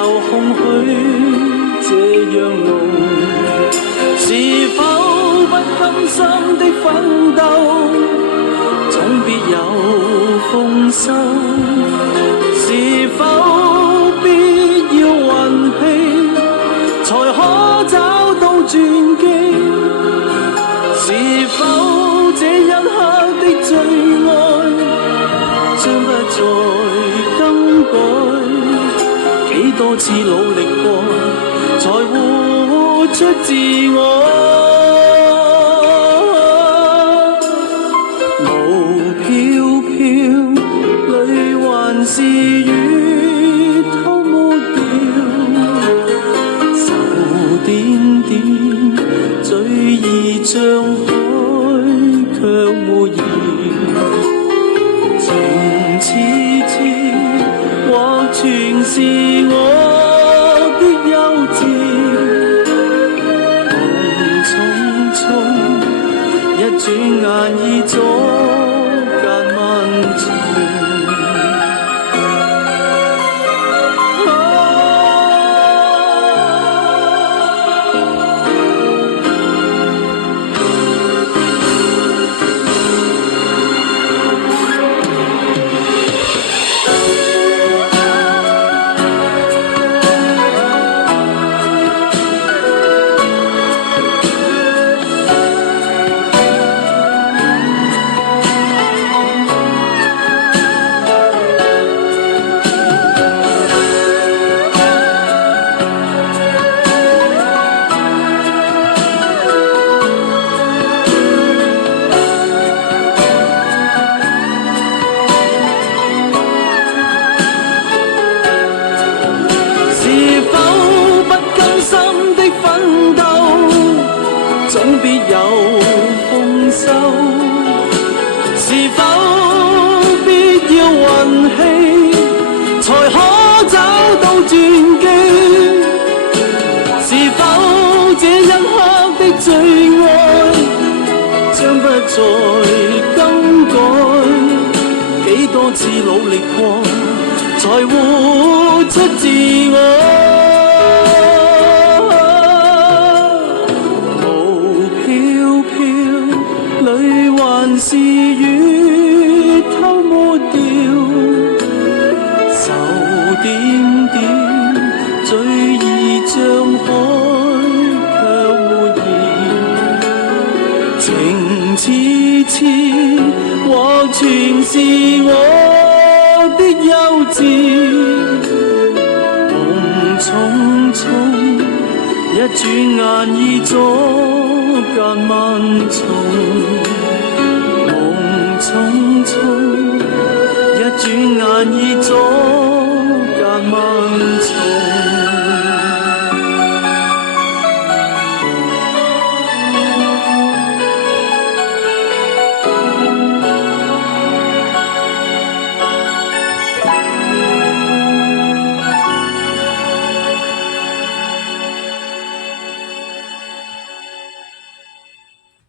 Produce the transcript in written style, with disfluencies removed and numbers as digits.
又空虛這樣濃，是否不甘心的奮鬥，總必有豐收？是否必要運氣才可找到轉機？是否這一刻的最愛將不再更改？幾多次努力過才活出自我？霧飄飄裏還是雨偷抹掉，愁點點最易像海卻沒言，情似鐵或全是我的幼稚，夢匆匆一轉眼已左間漫長。是否必要運氣才可找到轉機？是否這一刻的最愛將不再更改？幾多次努力過才活出自我？還是雨偷抹掉，愁點點最易像海卻沒言，情似鐵或全是我的幼稚，夢匆匆一轉眼已左間漫長。匆匆一轉眼